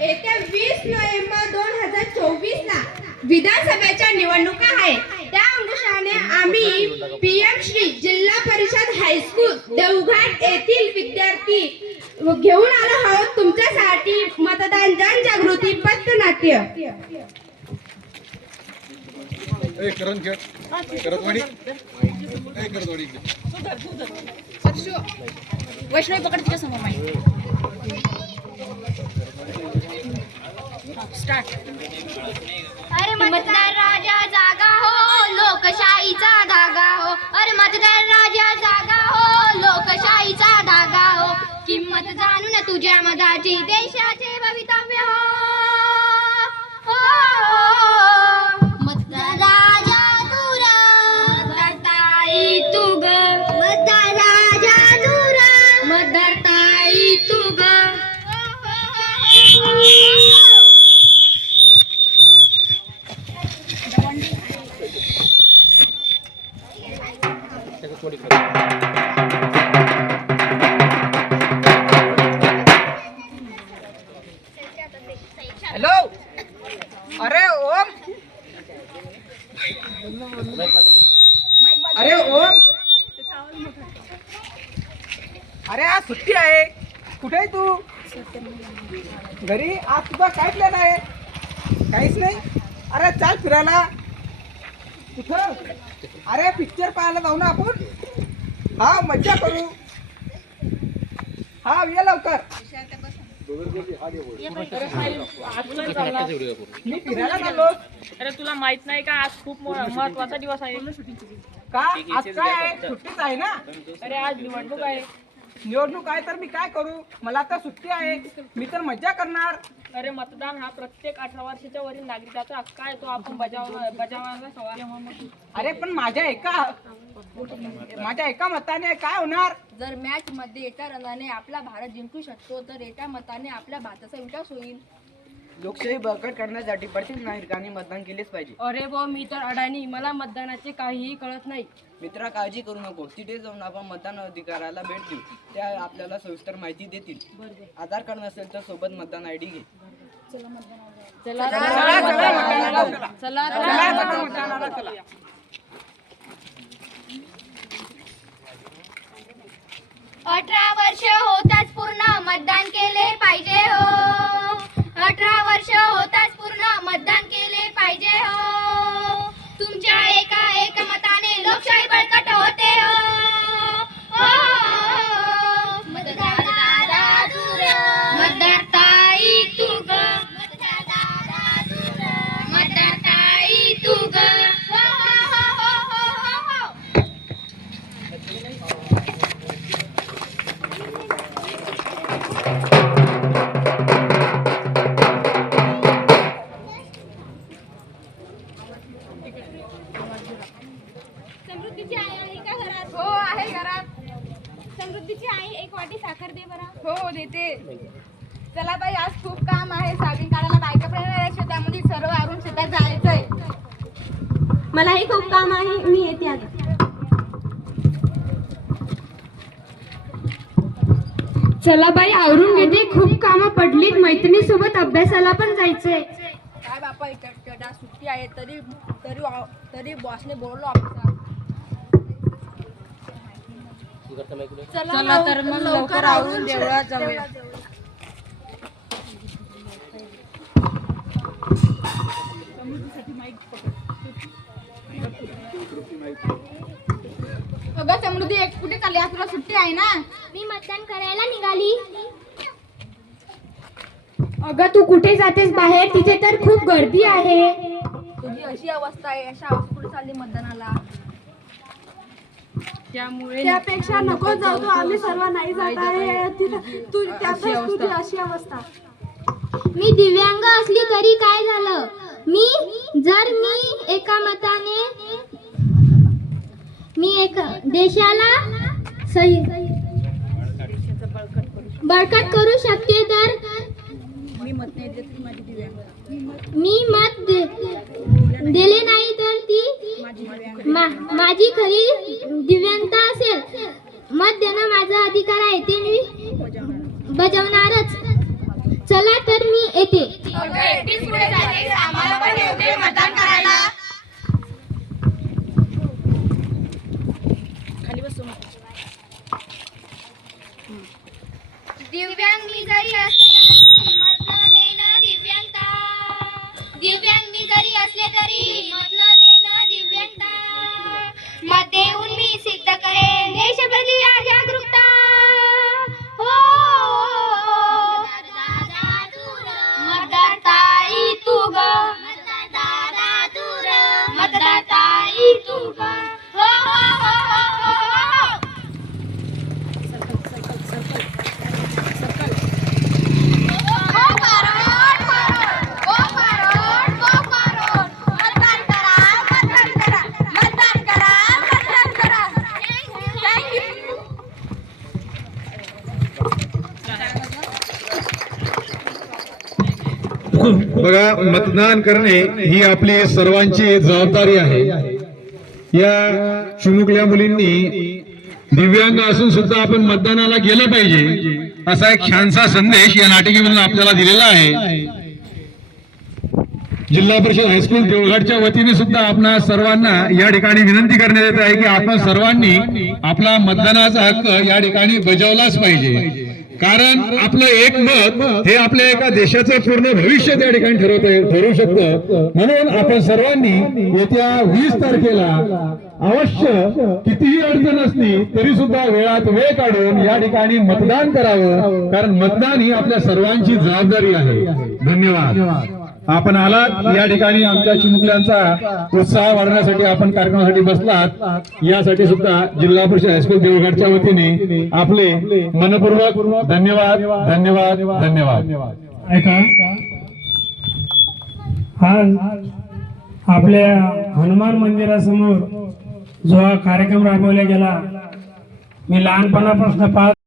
येत्या 20 नोव्हेंबर 2024 ला विधानसभेच्या निवडणुका आहे. त्या अनुषंगाने आम्ही पीएम श्री जिल्हा परिषद हायस्कूल देवघाट येथील विद्यार्थी घेऊन आलो आहोत तुमच्यासाठी मतदान जनजागृती पथनाट्य. वैष्णवी पकड तिच्या समोर माहिती स्टार्ट. अरे मतदार राजा जागा हो लोकशाहीचा धागा हो. अरे मतदार राजा जागा हो लोकशाहीचा धागा हो. किंमत जाणून तुझ्या मताची देशाचे भवितव्य हो. मतदार राजा तुरा मतदारताई तू ग. मतदार राजा तुरा मतदारताई तू ग. हॅलो. अरे ओम. अरे ओम. अरे आज सुट्टी आहे. कुठे आहे तू? घरी. आज तुझा काय प्लॅन आहे? काहीच नाही. अरे चाल फिरायला. कुठं? अरे पिक्चर पाहायला जाऊ ना आपण. हा मज्जा करू. हा ये लवकर. मी फिरायला चाललो. अरे तुला माहित नाही का आज खूप महत्वाचा दिवस आहे का? आज काय आहे? सुट्टीच आहे ना. अरे आज निवडणूक आहे. निवडणूक आहे तर मी काय करू? मला तर सुट्टी आहे. मी तर मज्जा करणार. अरे मतदान हा प्रत्येक 18 वर्षाच्या वरील नागरिकाचा हक्क आहे. तो आपण बजावायला हवा. अरे पण माझ्या एका मताने काय होणार? जर मॅच मध्ये एका रनाने आपला भारत जिंकू शकतो तर एका मताने आपल्या भारताचा विकास होईल. लोकशाही बळकट करण्यासाठी प्रत्येक नागरिकांनी मतदान केलेच पाहिजे. अरे भाऊ मी तर अडाणी, मला मतदानाचे काहीही कळत नाही. मित्रा काळजी करू नको. तिथे जाऊन आपण मतदान अधिकाऱ्याला भेट देऊ. त्या आपल्याला सविस्तर माहिती देतील. आधार कार्ड नसेल तर सोबत मतदान ID घे. चला मतदानाला चला. 18 वर्ष होताच पूर्ण मतदान केले पाहिजे हो. 18 वर्ष होताच पूर्ण मतदान केले पाहिजे हो. तुमच्या एका मताने लोकशाही बळकट होते हो. मतदार दादा दूर मतदार ताई तू ग. मतदार दादा दूर मतदार ताई तू ग. समृद्धीची आई आहे का घरात? हो आहे घरात. समृद्धीची आई एक वाटी साखर दे बरा. हो देते. चला बाई आज खूप काम आहे. साबीन काढायला बायका पण शेतामध्ये सर्व आवरून शेतात जायचंय. मलाही खूप काम आहे. मी येते आता. चला बाई आवरून घेते. खूप कामं पडलीत. मैत्रिणी सोबत अभ्यासाला पण जायचंय. काय बापा इकडे सुट्टी आहे तरी बॉसने बोलवलं ऑफिसात. चला तर मग लवकर आवरून देवळात जाऊया. अगं समृद्धी कुठे चालली? आज तुला सुट्टी आहे ना. मी मतदान करायला निघाली. अगं तू कुठे जातेस बाहेर? तिथे तर खूप गर्दी आहे. तुझी अशी अवस्था आहे. अशा अवस्था कुठे चालली मतदानाला? त्यामुळे त्यापेक्षा नको जाऊ. तू आम्ही सर्व नाही जात आहे. तुझी अशी अवस्था. मी दिव्यांग असली तरी काय झालं? जर मी एका मताने देशाला बळकट करू शकते तर मी मत दिले नाही तर ती माझी खरी दिव्यांगता असेल. मत देणं माझा अधिकार आहे ते मी बजावणारच. चला तर मी येते. आम्हाला पण येऊ दे मतदान करायला. दिव्यांग मी जरी असले तरी मत न देणं दिव्यांगता. दिव्यांग मी जरी असले तरी मत न देणं दिव्यांगता. मत देऊन मी सिद्ध करेन देशप्रती जागरूकता. हो मतदाताई तू ग, मतदाताई तू ग. हो हो हो हो हो हो. बघा, मतदान करणे ही आपली सर्वांची जबाबदारी आहे. या चिमुकल्या मुलींनी दिव्यांग असून सुद्धा आपण मतदानाला गेलं पाहिजे असा एक छानसा संदेश या नाटिकेमधून आपल्याला दिलेला आहे. जिल्हा परिषद हायस्कूल देवघाटच्या वतीने सुद्धा आपणा सर्वांना या ठिकाणी विनंती करण्यात येत आहे की आपण सर्वांनी आपला मतदानाचा हक्क या ठिकाणी बजावलाच पाहिजे. कारण आपलं एक मत हे आपल्या एका देशाचं पूर्ण भविष्य त्या ठिकाणी ठरवू शकतं. म्हणून आपण सर्वांनी येत्या 20 तारखेला अवश्य कितीही अडचण असली तरी सुद्धा वेळात वेळ काढून या ठिकाणी मतदान करावं. कारण मतदान ही आपल्या सर्वांची जबाबदारी आहे. धन्यवाद. आपण आलात या ठिकाणी आमच्या चिमुकल्यांचा उत्साह वाढवण्यासाठी आपण कार्यक्रमासाठी बसलात. यासाठी सुद्धा जिल्हा परिषद हायस्कूल देवघाटच्या वतीने आपले मनपूर्वक धन्यवाद धन्यवाद धन्यवाद. ऐका, आज आपल्या हनुमान मंदिरासमोर जो हा कार्यक्रम राबवला गेला, मी लहानपणापासून पाहत